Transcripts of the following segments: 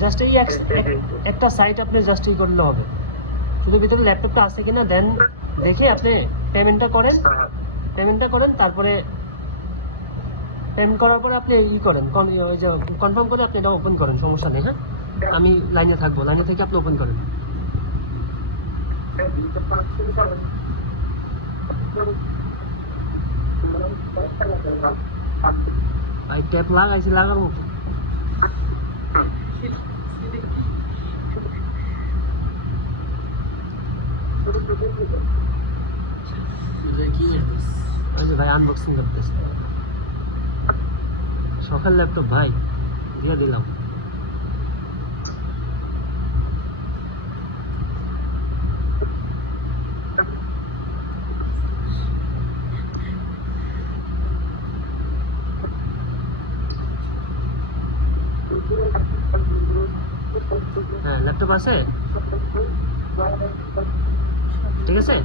Just এই একটা site আপনি জাস্ট ই করলে হবে, শুধু ভিতরে ল্যাপটপটা আছে কিনা দেন দেখে আপনি পেমেন্টটা করেন, তারপরে পেমেন্ট করার পরে আপনি ই করেন, ওই যে কনফার্ম করে আপনি এটা ওপেন করেন, সমস্যা নেই। হ্যাঁ, আমি লাইনে থাকবো, লাইনে থেকে আপনি ওপেন করেন। ভাই ট্যাপ লাগাইছি, লাগাবো ভাই আনবক্সিং করতেছে, সকাল ল্যাপটপ ভাই দিয়ে দিলাম। হ্যাঁ ল্যাপটপ আছে, ঠিক আছে।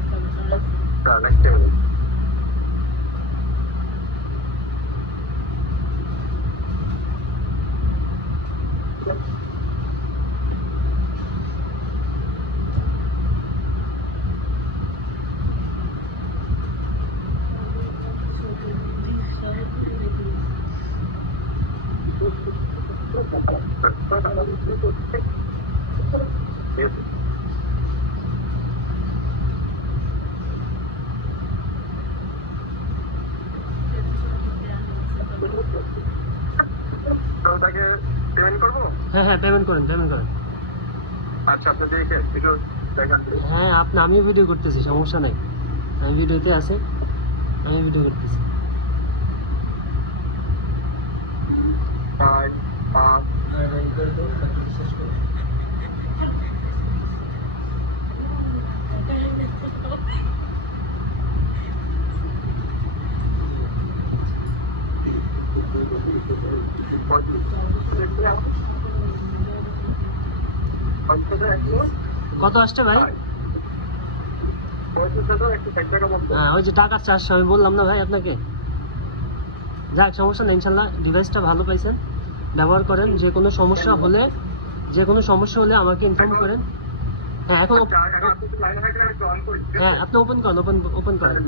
হ্যাঁ হ্যাঁ পেমেন্ট করেন। আচ্ছা আপনি দেখে একটু দেখান। হ্যাঁ আমিও ভিডিও করতেছি, সমস্যা নাই, আমি ভিডিওতে আছি, আমি ভিডিও করতেছি। কত আসছে ভাই? হ্যাঁ ওই যে টাকার 400 আমি বললাম না ভাই আপনাকে। যাক সমস্যা নেই, ইনশাল্লাহ ডিভাইসটা ভালো পাইছেন, ব্যবহার করেন। যে কোনো সমস্যা হলে আমাকে ইনফর্ম করেন। হ্যাঁ এখন হ্যাঁ আপনি ওপেন করেন।